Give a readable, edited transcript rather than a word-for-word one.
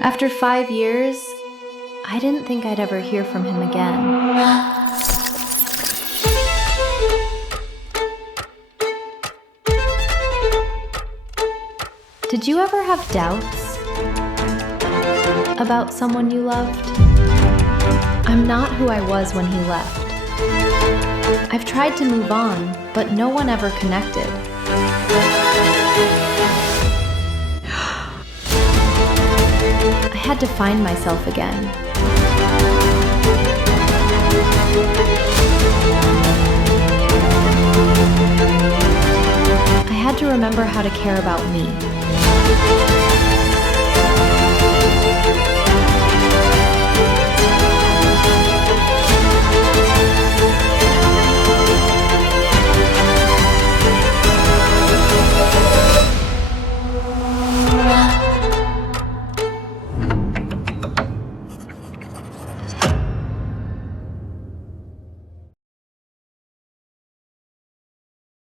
After 5 years, I didn't think I'd ever hear from him again. Did you ever have doubts about someone you loved? I'm not who I was when he left. I've tried to move on, but no one ever connected. I had to find myself again. I had to remember how to care about me.